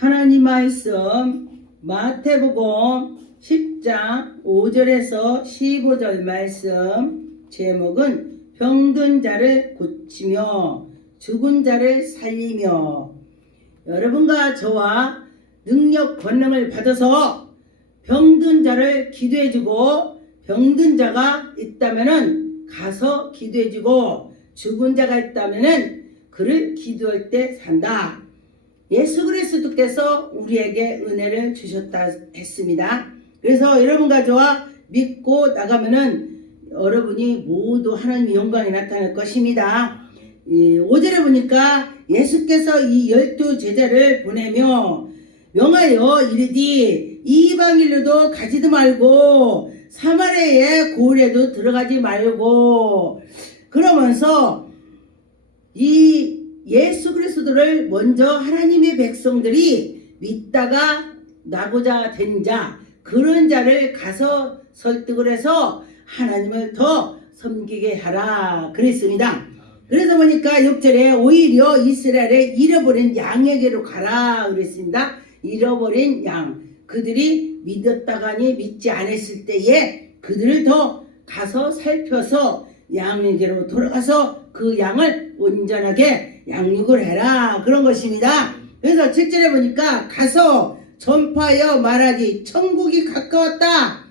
하나님 말씀 마태복음 10장 5절에서 15절 말씀, 제목은 병든 자를 고치며 죽은 자를 살리며. 여러분과 저와 능력 권능을 받아서 병든 자를 기도해주고, 병든 자가 있다면은 가서 기도해주고, 죽은 자가 있다면은 그를 기도할 때 산다. 예수 그리스도께서 우리에게 은혜를 주셨다 했습니다. 그래서 여러분과 저와 믿고 나가면은 여러분이 모두 하나님의 영광이 나타날 것입니다. 5절에 보니까 예수께서 이 12 제자를 보내며 명하여 이르디 이방인으로도 가지도 말고 사마리아의 고을에도 들어가지 말고, 그러면서 이 예수 그리스도를 먼저 하나님의 백성들이 믿다가 나고자 된 자, 그런 자를 가서 설득을 해서 하나님을 더 섬기게 하라 그랬습니다. 그래서 보니까 6절에 오히려 이스라엘의 잃어버린 양에게로 가라 그랬습니다. 잃어버린 양, 그들이 믿었다가니 믿지 않았을 때에 그들을 더 가서 살펴서 양에게로 돌아가서 그 양을 온전하게 양육을 해라, 그런 것입니다. 그래서 7절에 보니까 가서 전파하여 말하기 천국이 가까웠다.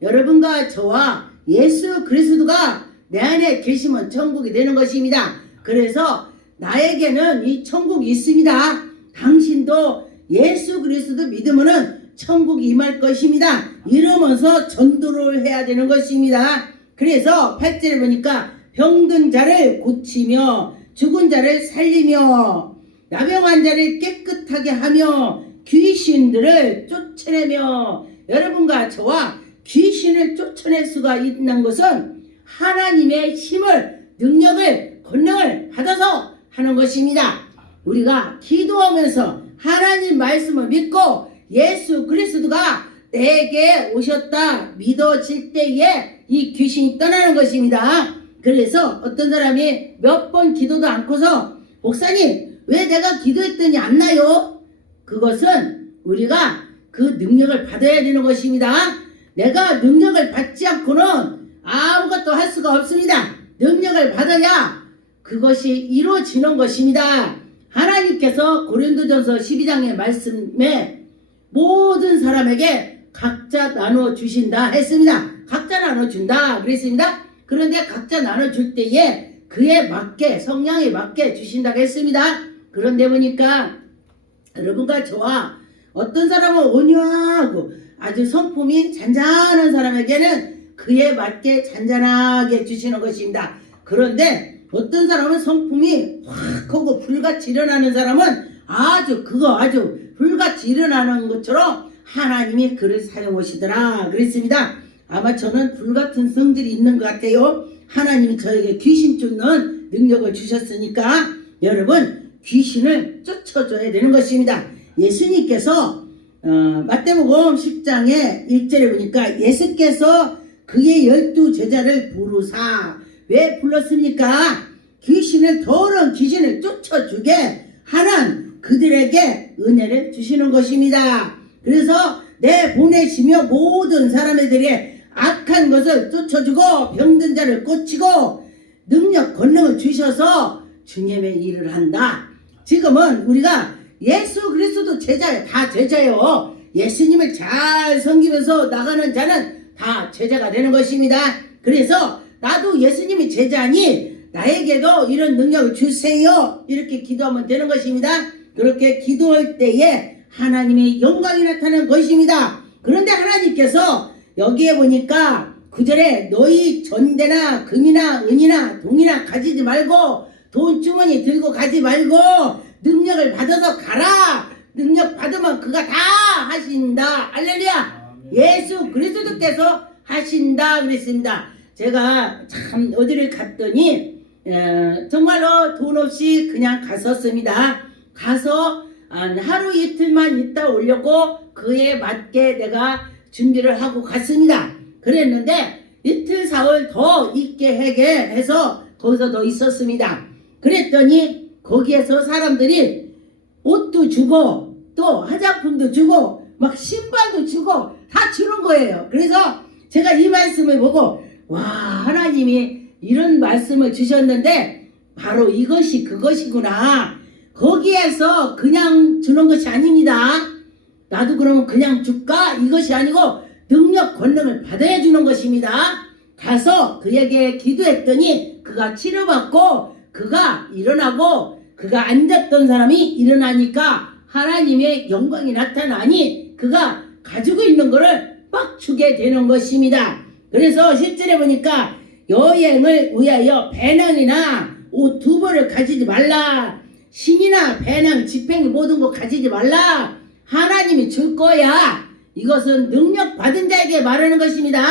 여러분과 저와 예수 그리스도가 내 안에 계시면 천국이 되는 것입니다. 그래서 나에게는 이 천국이 있습니다. 당신도 예수 그리스도 믿으면은 천국이 임할 것입니다. 이러면서 전도를 해야 되는 것입니다. 그래서 8절에 보니까 병든 자를 고치며 죽은 자를 살리며 나병한 자를 깨끗하게 하며 귀신들을 쫓아내며. 여러분과 저와 귀신을 쫓아낼 수가 있는 것은 하나님의 힘을, 능력을, 권능을 받아서 하는 것입니다. 우리가 기도하면서 하나님 말씀을 믿고 예수 그리스도가 내게 오셨다 믿어질 때에 이 귀신이 떠나는 것입니다. 그래서 어떤 사람이 몇 번 기도도 않고서 목사님 왜 내가 기도했더니 안 나요? 그것은 우리가 그 능력을 받아야 되는 것입니다. 내가 능력을 받지 않고는 아무것도 할 수가 없습니다. 능력을 받아야 그것이 이루어지는 것입니다. 하나님께서 고린도전서 12장의 말씀에 모든 사람에게 각자 나눠주신다 했습니다. 각자 나눠준다 그랬습니다. 그런데 각자 나눠줄 때에 그에 맞게, 성량에 맞게 주신다고 했습니다. 그런데 보니까 여러분과 저와 어떤 사람은 온유하고 아주 성품이 잔잔한 사람에게는 그에 맞게 잔잔하게 주시는 것입니다. 그런데 어떤 사람은 성품이 확 하고 불같이 일어나는 사람은 아주 불같이 일어나는 것처럼 하나님이 그를 사용하시더라 그랬습니다. 아마 저는 불같은 성질이 있는 것 같아요. 하나님이 저에게 귀신 쫓는 능력을 주셨으니까 여러분 귀신을 쫓아줘야 되는 것입니다. 예수님께서 마태복음 10장의 1절에 보니까 예수께서 그의 12 제자를 부르사, 왜 불렀습니까? 더러운 귀신을 쫓아주게 하는 그들에게 은혜를 주시는 것입니다. 그래서 내 보내시며 모든 사람들에게 악한 것을 쫓아주고 병든 자를 고치고 능력 권능을 주셔서 주님의 일을 한다. 지금은 우리가 예수 그리스도 제자예요. 다 제자예요. 예수님을 잘 섬기면서 나가는 자는 다 제자가 되는 것입니다. 그래서 나도 예수님이 제자니 나에게도 이런 능력을 주세요, 이렇게 기도하면 되는 것입니다. 그렇게 기도할 때에 하나님의 영광이 나타나는 것입니다. 그런데 하나님께서 여기에 보니까 9절에 너희 전대나 금이나 은이나 동이나 가지지 말고 돈주머니 들고 가지 말고 능력을 받아서 가라. 능력 받으면 그가 다 하신다. 할렐루야. 예수 그리스도께서 하신다 그랬습니다. 제가 참 어디를 갔더니 정말로 돈 없이 그냥 갔었습니다. 가서 하루 이틀만 있다 오려고 그에 맞게 내가 준비를 하고 갔습니다. 그랬는데 이틀 사흘 더 있게 하게 해서 거기서 더 있었습니다. 그랬더니 거기에서 사람들이 옷도 주고 또 또 화장품도 주고 막 신발도 주고 다 주는 거예요. 그래서 제가 이 말씀을 보고 와, 하나님이 이런 말씀을 주셨는데 바로 이것이 그것이구나. 거기에서 그냥 주는 것이 아닙니다. 나도 그러면 그냥 줄까? 이것이 아니고 능력 권능을 받아야 주는 것입니다. 가서 그에게 기도했더니 그가 치료받고 그가 일어나고 그가 앉았던 사람이 일어나니까 하나님의 영광이 나타나니 그가 가지고 있는 것을 막 주게 되는 것입니다. 그래서 10절에 보니까 여행을 위하여 배낭이나 옷 두 벌을 가지지 말라. 신이나 배낭, 지팽이 모든 거 가지지 말라. 하나님이 줄 거야. 이것은 능력 받은 자에게 말하는 것입니다.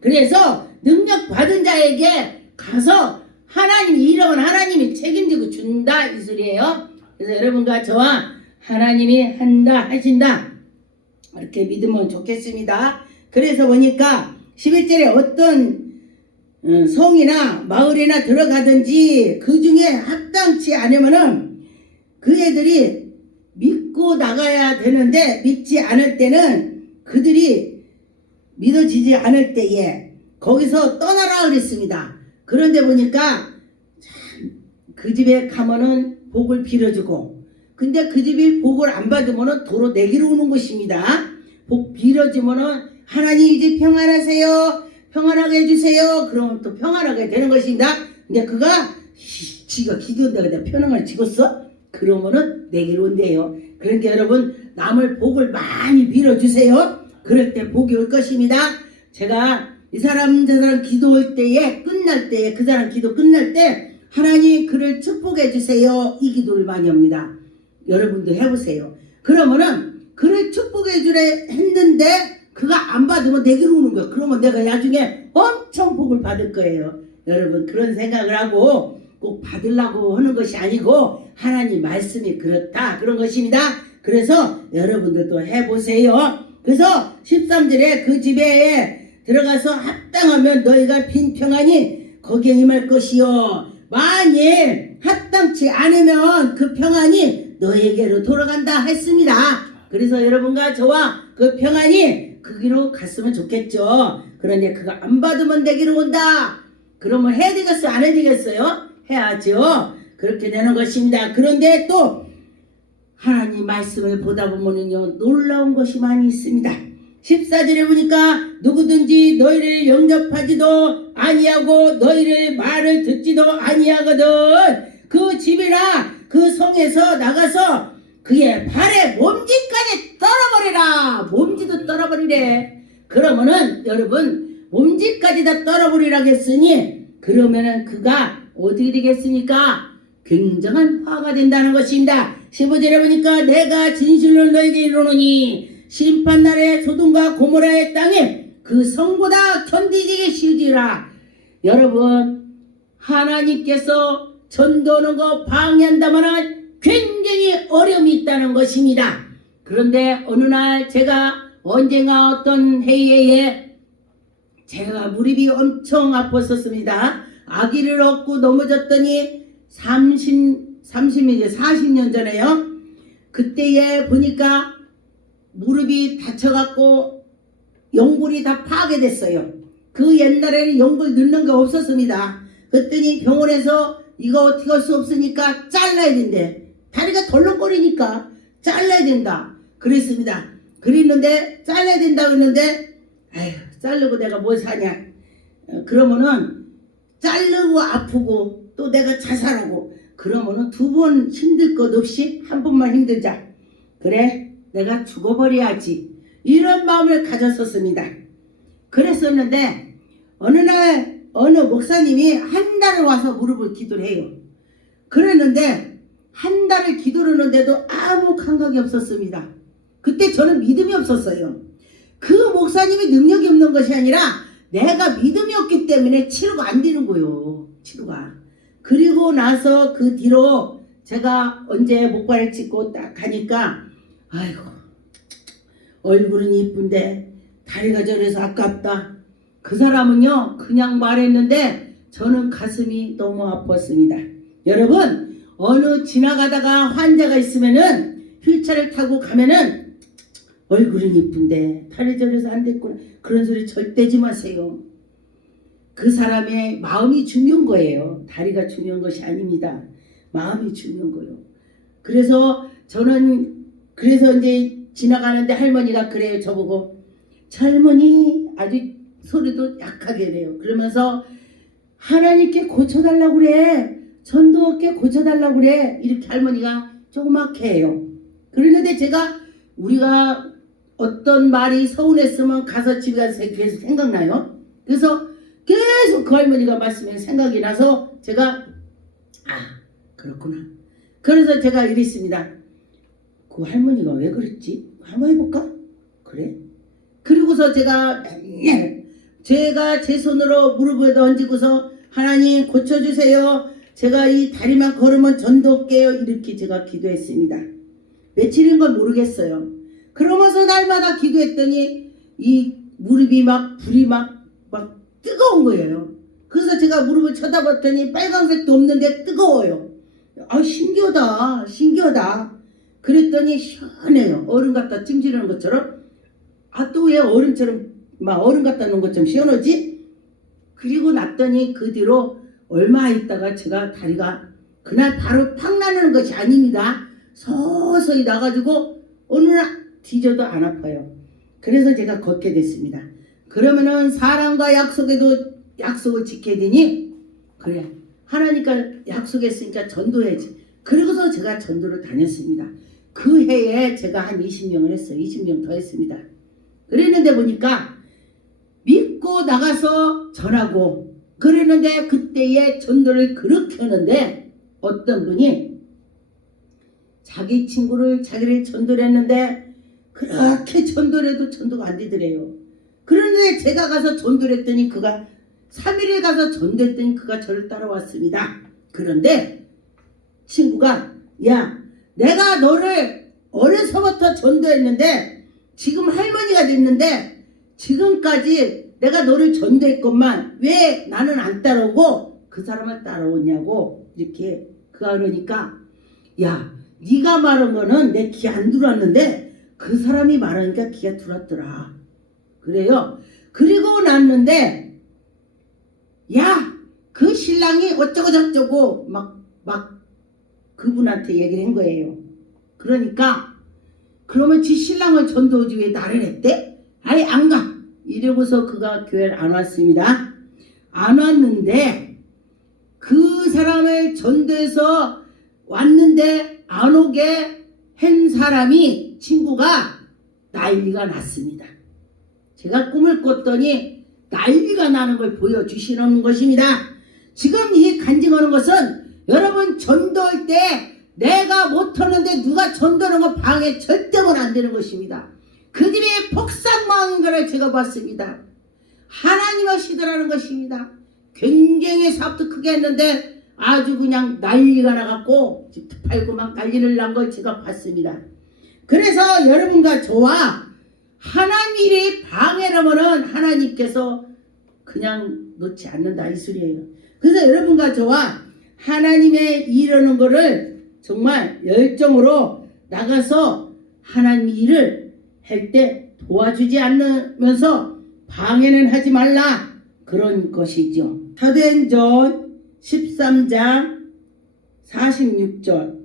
그래서 능력 받은 자에게 가서 하나님이 이러면 하나님이 책임지고 준다 이 소리예요. 그래서 여러분과 저와 하나님이 한다 하신다 이렇게 믿으면 좋겠습니다. 그래서 보니까 11절에 어떤 성이나 마을이나 들어가든지 그 중에 합당치 않으면은 그 애들이 믿고 나가야 되는데 믿지 않을 때는 그들이 믿어지지 않을 때에 거기서 떠나라 그랬습니다. 그런데 보니까 그 집에 가면은 복을 빌어주고 근데 그 집이 복을 안 받으면은 도로 내기로 오는 것입니다. 복 빌어주면은 하나님 이 집 평안하세요. 평안하게 해주세요. 그러면 또 평안하게 되는 것입니다. 근데 그가 지가 기도한다 그래 편안을 찍었어? 그러면은 내기로 온대요. 그러니까 여러분 남을 복을 많이 빌어주세요. 그럴 때 복이 올 것입니다. 제가 이 사람 저 사람 기도할 때에 끝날 때에 그 사람 기도 끝날 때 하나님 그를 축복해 주세요. 이 기도를 많이 합니다. 여러분도 해보세요. 그러면은 그를 축복해 주래 했는데 그가 안 받으면 내기로 오는 거예요. 그러면 내가 나중에 엄청 복을 받을 거예요. 여러분 그런 생각을 하고 꼭 받으려고 하는 것이 아니고 하나님 말씀이 그렇다 그런 것입니다. 그래서 여러분들도 해보세요. 그래서 13절에 그 집에 들어가서 합당하면 너희가 빈평안이 거기에 임할 것이요 만일 합당치 않으면 그 평안이 너에게로 돌아간다 했습니다. 그래서 여러분과 저와 그 평안이 거기로 갔으면 좋겠죠. 그런데 그가 안 받으면 내기로 온다. 그러면 해야 되겠어요? 안 해야 되겠어요? 해야죠. 그렇게 되는 것입니다. 그런데 또 하나님 말씀을 보다 보면요 놀라운 것이 많이 있습니다. 14절에 보니까 누구든지 너희를 영접하지도 아니하고 너희를 말을 듣지도 아니하거든 그 집이나 그 성에서 나가서 그의 발에 몸짓까지 떨어버리라. 몸짓도 떨어버리래. 그러면은 여러분 몸짓까지 다 떨어버리라고 했으니 그러면은 그가 어떻게 되겠습니까? 굉장한 화가 된다는 것입니다. 15절에 보니까 내가 진실로 너에게 이르노니 심판날에 소돔과 고모라의 땅에 그 성보다 견디기 쉬우리라. 여러분 하나님께서 전도하는 거 방해한다면 굉장히 어려움이 있다는 것입니다. 그런데 어느 날 제가 언젠가 어떤 회의에 제가 무릎이 엄청 아팠었습니다. 아기를 얻고 넘어졌더니 40년 전에요. 그때에 보니까 무릎이 다쳐갖고 연골이 다 파괴됐어요. 그 옛날에는 연골 넣는 게 없었습니다. 그랬더니 병원에서 이거 어떻게 할 수 없으니까 잘라야 된대. 다리가 덜렁거리니까 잘라야 된다. 그랬습니다. 그랬는데 잘라야 된다 그랬는데 에휴 자르고 내가 뭘 사냐. 그러면은 자르고 아프고 또 내가 자살하고 그러면은 두 번 힘들 것 없이 한 번만 힘들자. 그래 내가 죽어버려야지. 이런 마음을 가졌었습니다. 그랬었는데 어느 날 어느 목사님이 한 달을 와서 무릎을 기도를 해요. 그랬는데 한 달을 기도를 하는데도 아무 감각이 없었습니다. 그때 저는 믿음이 없었어요. 그 목사님이 능력이 없는 것이 아니라 내가 믿음이 없기 때문에 치료가 안 되는 거예요. 치료가. 그리고 나서 그 뒤로 제가 언제 목발을 찍고 딱 가니까 아이고 얼굴은 이쁜데 다리가 저래서 아깝다. 그 사람은요 그냥 말했는데 저는 가슴이 너무 아팠습니다. 여러분 어느 지나가다가 환자가 있으면은 휠체어를 타고 가면은 얼굴은 이쁜데 다리 저려서 안 됐구나. 그런 소리 절대 하지 마세요. 그 사람의 마음이 중요한 거예요. 다리가 중요한 것이 아닙니다. 마음이 중요한 거예요. 그래서 저는 그래서 이제 지나가는데 할머니가 그래요. 저보고 젊은이 아주 소리도 약하게 해요. 그러면서 하나님께 고쳐달라고 그래. 전도께 고쳐달라고 그래. 이렇게 할머니가 조그맣게 해요. 그러는데 제가 우리가 어떤 말이 서운했으면 가서 집에 가서 계속 생각나요. 그래서 계속 그 할머니가 말씀에 생각이 나서 제가 그렇구나. 그래서 제가 이랬습니다. 그 할머니가 왜 그랬지? 한번 해볼까? 그래? 그리고서 제가 제 손으로 무릎에다 얹고서 하나님 고쳐주세요. 제가 이 다리만 걸으면 전도할게요. 이렇게 제가 기도했습니다. 며칠인 건 모르겠어요. 그러면서 날마다 기도했더니 이 무릎이 막 불이 막 뜨거운 거예요. 그래서 제가 무릎을 쳐다봤더니 빨간색도 없는데 뜨거워요. 신기하다. 신기하다. 그랬더니 시원해요. 얼음 갖다 찜질하는 것처럼. 또 왜 얼음처럼 막 얼음 갖다 놓은 것처럼 시원하지? 그리고 났더니 그 뒤로 얼마 있다가 제가 다리가 그날 바로 팍 나는 것이 아닙니다. 서서히 나가지고 어느 날 뒤져도 안 아파요. 그래서 제가 걷게 됐습니다. 그러면은 사람과 약속을 지켜야 되니 그래 하나님과 약속했으니까 전도해야지. 그러고서 제가 전도를 다녔습니다. 그 해에 제가 한 20명을 했어요. 20명 더 했습니다. 그랬는데 보니까 믿고 나가서 전하고 그랬는데 그때에 전도를 그렇게 하는데 어떤 분이 자기 친구를 자기를 전도를 했는데 그렇게 전도를 해도 전도가 안 되더래요. 그런데 제가 가서 전도를 했더니 그가 3일에 가서 전도했더니 그가 저를 따라왔습니다. 그런데 친구가 야 내가 너를 어려서부터 전도했는데 지금 할머니가 됐는데 지금까지 내가 너를 전도했건만 왜 나는 안 따라오고 그 사람을 따라오냐고 이렇게 그가 그러니까 야 네가 말한 거는 내 귀에 안 들어왔는데 그 사람이 말하니까 귀에 들어왔더라. 그래요. 그리고 났는데 야 그 신랑이 어쩌고 저쩌고 막 그분한테 얘기를 한 거예요. 그러니까 그러면 지 신랑을 전도하지 왜 나를 했대? 아예 안 가. 이러고서 그가 교회를 안 왔습니다. 안 왔는데 그 사람을 전도해서 왔는데 안 오게 한 사람이 친구가 난리가 났습니다. 제가 꿈을 꿨더니 난리가 나는 걸 보여주시는 것입니다. 지금 이 간증하는 것은 여러분 전도할 때 내가 못하는데 누가 전도하는 거 방해 절대로 안 되는 것입니다. 그들이 폭삭망한 것을 제가 봤습니다. 하나님 하시더라는 것입니다. 굉장히 사업도 크게 했는데 아주 그냥 난리가 나갖고 집도 팔고 막 난리를 난 걸 제가 봤습니다. 그래서 여러분과 저와 하나님 일이 방해라면은 하나님께서 그냥 놓지 않는다 이 소리예요. 그래서 여러분과 저와 하나님의 일하는 거를 정말 열정으로 나가서 하나님 일을 할 때 도와주지 않으면서 방해는 하지 말라 그런 것이죠. 사도행전 13장 46절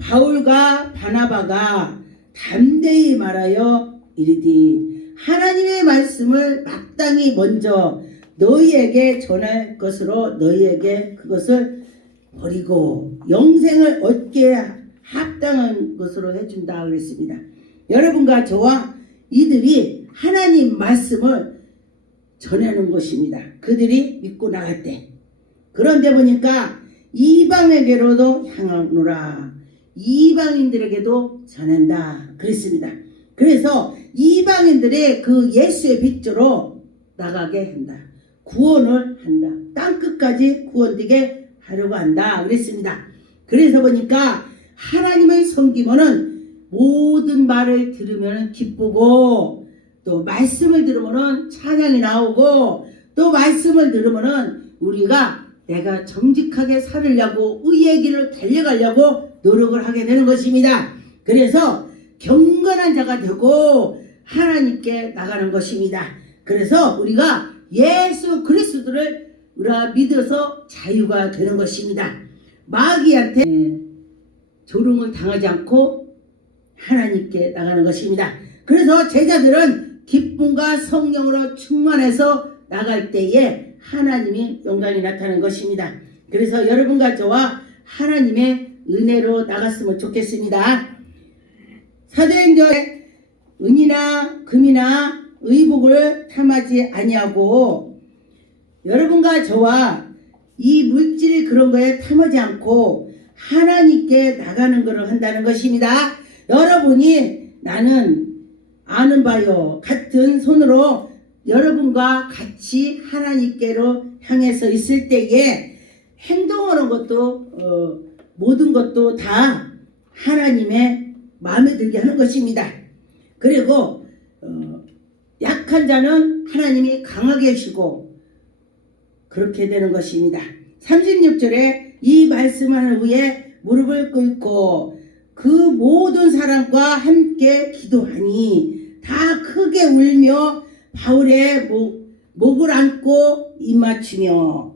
바울과 바나바가 담대히 말하여 이르되 하나님의 말씀을 마땅히 먼저 너희에게 전할 것으로 너희에게 그것을 버리고 영생을 얻게 합당한 것으로 해준다 그랬습니다. 여러분과 저와 이들이 하나님 말씀을 전하는 것입니다. 그들이 믿고 나갈 때. 그런데 보니까 이방에게로도 향하노라. 이방인들에게도 전한다 그랬습니다. 그래서 이방인들의 그 예수의 빛으로 나가게 한다. 구원을 한다. 땅끝까지 구원되게 하려고 한다 그랬습니다. 그래서 보니까 하나님의 섬기면은 모든 말을 들으면 기쁘고 또 말씀을 들으면은 찬양이 나오고 또 말씀을 들으면은 우리가 내가 정직하게 살으려고 의의 길을 달려가려고 노력을 하게 되는 것입니다. 그래서 경건한 자가 되고 하나님께 나가는 것입니다. 그래서 우리가 예수 그리스도를 우리가 믿어서 자유가 되는 것입니다. 마귀한테 조롱을 당하지 않고 하나님께 나가는 것입니다. 그래서 제자들은 기쁨과 성령으로 충만해서 나갈 때에 하나님의 영광이 나타나는 것입니다. 그래서 여러분과 저와 하나님의 은혜로 나갔으면 좋겠습니다. 사도행전에 은이나 금이나 의복을 탐하지 아니하고 여러분과 저와 이 물질이 그런 거에 탐하지 않고 하나님께 나가는 것을 한다는 것입니다. 여러분이 나는 아는 바요 같은 손으로 여러분과 같이 하나님께로 향해서 있을 때에 행동하는 것도 모든 것도 다 하나님의 마음에 들게 하는 것입니다. 그리고 약한 자는 하나님이 강하게 하시고 그렇게 되는 것입니다. 36절에 이 말씀하는 후에 무릎을 꿇고 그 모든 사람과 함께 기도하니 다 크게 울며 바울의 목을 안고 입맞추며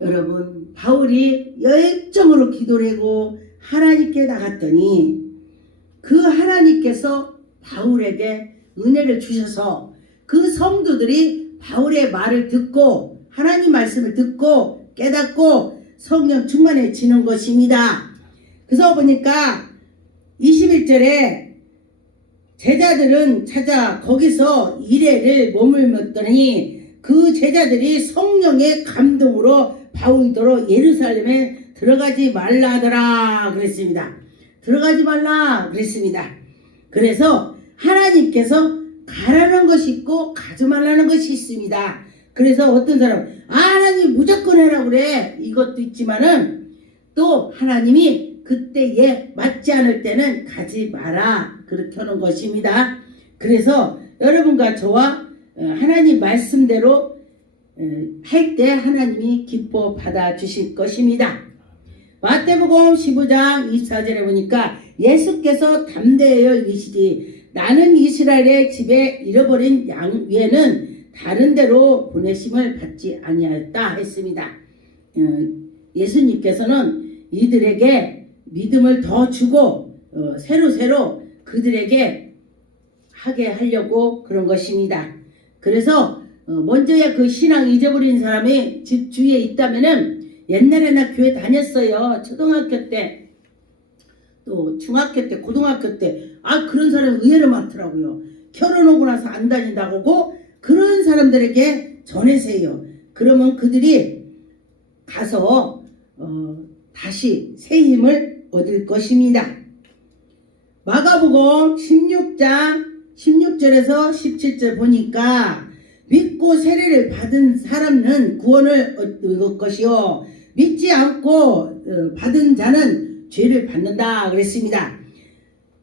여러분 바울이 열정으로 기도를 하고 하나님께 나갔더니 그 하나님께서 바울에게 은혜를 주셔서 그 성도들이 바울의 말을 듣고 하나님 말씀을 듣고 깨닫고 성령 충만해지는 것입니다. 그래서 보니까 21절에 제자들은 찾아 거기서 이래를 머물렀더니 그 제자들이 성령의 감동으로 바울더러 예루살렘에 들어가지 말라 하더라 그랬습니다. 들어가지 말라 그랬습니다. 그래서 하나님께서 가라는 것이 있고 가지 말라는 것이 있습니다. 그래서 어떤 사람 하나님 무조건 해라 그래 이것도 있지만은 또 하나님이 그때에 맞지 않을 때는 가지 마라 그렇게 하는 것입니다. 그래서 여러분과 저와 하나님 말씀대로 할 때 하나님이 기뻐 받아주실 것입니다. 마태복음 15장 24절에 보니까 예수께서 담대하여 이르시되 나는 이스라엘의 집에 잃어버린 양 외에는 다른 데로 보내심을 받지 아니하였다 했습니다. 예수님께서는 이들에게 믿음을 더 주고 새로 그들에게 하게 하려고 그런 것입니다. 그래서 먼저야 그 신앙 잊어버린 사람이 집 주위에 있다면은 옛날에 나 교회 다녔어요. 초등학교 때 또 중학교 때 고등학교 때 그런 사람이 의외로 많더라고요. 결혼하고 나서 안 다닌다고 하고 그런 사람들에게 전해세요. 그러면 그들이 가서 다시 새 힘을 얻을 것입니다. 마가복음 16장 16절에서 17절 보니까 믿고 세례를 받은 사람은 구원을 얻을 것이요 믿지 않고 받은 자는 죄를 받는다 그랬습니다.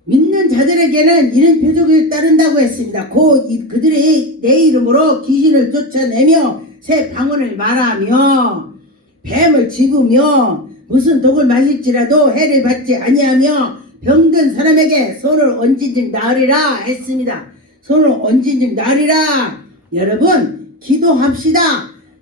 믿는 자들에게는 이런 표적이 따른다고 했습니다. 그들이 내 이름으로 귀신을 쫓아내며 새 방언을 말하며 뱀을 집으며 무슨 독을 마실지라도 해를 받지 아니하며 병든 사람에게 손을 얹은즉 나으리라 했습니다. 손을 얹은즉 나으리라. 여러분 기도합시다.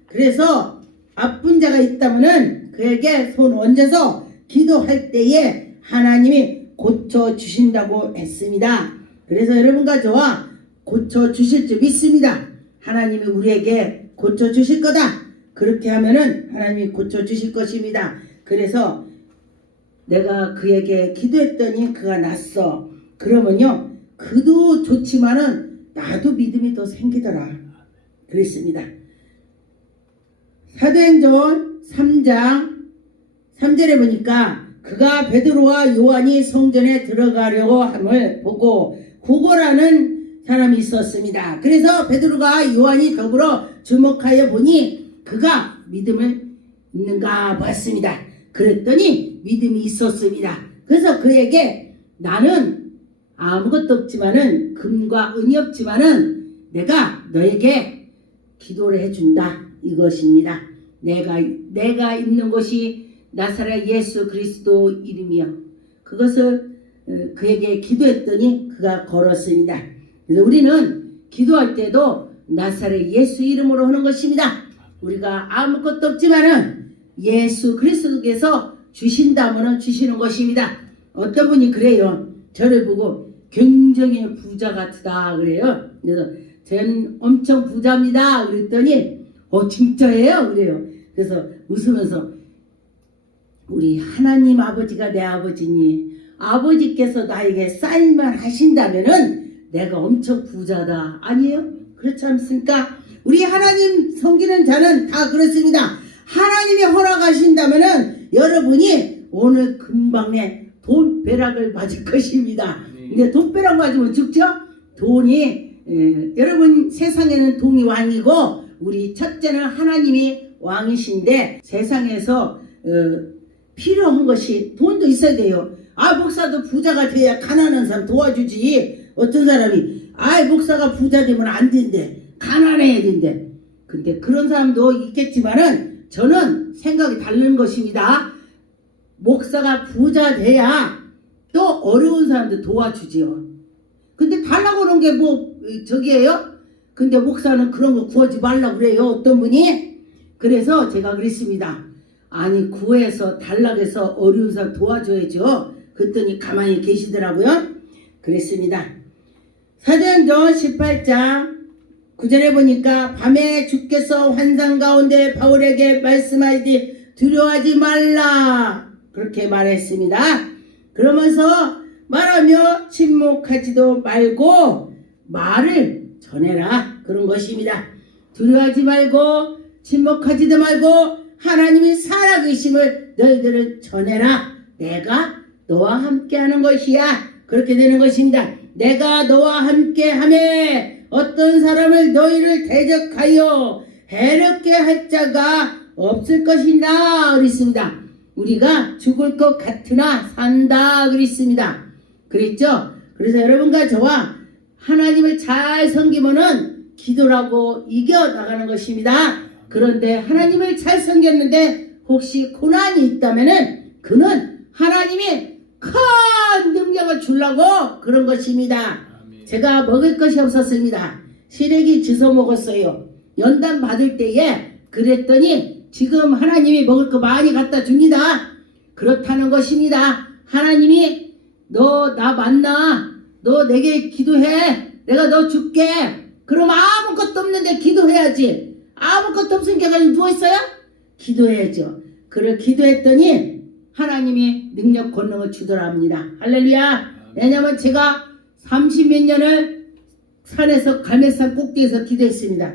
그래서 아픈 자가 있다면은 그에게 손 얹어서 기도할 때에 하나님이 고쳐주신다고 했습니다. 그래서 여러분과 저와 고쳐주실 줄 믿습니다. 하나님이 우리에게 고쳐주실 거다. 그렇게 하면은 하나님이 고쳐주실 것입니다. 그래서 내가 그에게 기도했더니 그가 낫어. 그러면요 그도 좋지만은 나도 믿음이 더 생기더라. 그랬습니다. 사도행전 3장 3절에 보니까 그가 베드로와 요한이 성전에 들어가려고 함을 보고 구걸하는 사람이 있었습니다. 그래서 베드로가 요한이 더불어 주목하여 보니 그가 믿음을 있는가 봤습니다. 그랬더니 믿음이 있었습니다. 그래서 그에게 나는 아무것도 없지만은 금과 은이 없지만은 내가 너에게 기도를 해준다 이것입니다. 내가 있는 곳이 나사렛 예수 그리스도 이름이요. 그것을 그에게 기도했더니 그가 걸었습니다. 그래서 우리는 기도할 때도 나사렛 예수 이름으로 하는 것입니다. 우리가 아무것도 없지만은 예수 그리스도께서 주신다면은 주시는 것입니다. 어떤 분이 그래요. 저를 보고 굉장히 부자 같다 그래요. 그래서 저는 엄청 부자입니다. 그랬더니 진짜예요? 그래요. 그래서 웃으면서 우리 하나님 아버지가 내 아버지니 아버지께서 나에게 사인만 하신다면은 내가 엄청 부자다. 아니에요? 그렇지 않습니까? 우리 하나님 섬기는 자는 다 그렇습니다. 하나님이 허락하신다면은 여러분이 오늘 금방에 돈벼락을 맞을 것입니다. 근데 돈벼락 맞으면 죽죠? 돈이 여러분 세상에는 돈이 왕이고 우리 첫째는 하나님이 왕이신데 세상에서 필요한 것이 돈도 있어야 돼요. 목사도 부자가 돼야 가난한 사람 도와주지. 어떤 사람이 목사가 부자 되면 안 된대. 가난해야 된대. 근데 그런 사람도 있겠지만은 저는 생각이 다른 것입니다. 목사가 부자 돼야 또 어려운 사람들 도와주지요. 근데 달라고 그런 게 저기예요? 근데 목사는 그런 거 구하지 말라고 그래요. 어떤 분이? 그래서 제가 그랬습니다. 아니 구해서 달라고 해서 어려운 사람 도와줘야죠. 그랬더니 가만히 계시더라고요. 그랬습니다. 사도행전 18장 9절에 보니까 밤에 주께서 환상 가운데 바울에게 말씀하시되 두려워하지 말라 그렇게 말했습니다. 그러면서 말하며 침묵하지도 말고 말을 전해라 그런 것입니다. 두려워하지 말고 침묵하지도 말고 하나님이 살아계심을 너희들은 전해라. 내가 너와 함께하는 것이야. 그렇게 되는 것입니다. 내가 너와 함께하매 어떤 사람을 너희를 대적하여 해롭게 할 자가 없을 것이다 그랬습니다. 우리가 죽을 것 같으나 산다 그랬습니다. 그랬죠? 그래서 여러분과 저와 하나님을 잘 섬기면은 기도라고 이겨나가는 것입니다. 그런데 하나님을 잘 섬겼는데 혹시 고난이 있다면은 그는 하나님이 큰 능력을 주려고 그런 것입니다. 제가 먹을 것이 없었습니다. 시래기 주워 먹었어요. 연단 받을 때에 그랬더니 지금 하나님이 먹을 거 많이 갖다 줍니다. 그렇다는 것입니다. 하나님이 너 나 만나. 너 내게 기도해. 내가 너 줄게. 그럼 아무것도 없는데 기도해야지. 아무것도 없으니까 가지고 누워있어요? 기도해야죠. 그를 기도했더니 하나님이 능력 권능을 주더랍니다. 할렐루야. 왜냐면 제가 30몇 년을 산에서 갈매산 꼭대기에서 기도했습니다.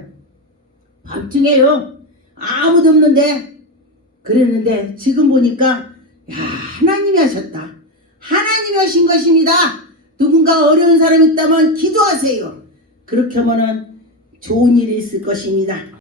밤중에요. 아무도 없는데 그랬는데 지금 보니까 하나님이 하셨다. 하나님이 하신 것입니다. 누군가 어려운 사람이 있다면 기도하세요. 그렇게 하면은 좋은 일이 있을 것입니다.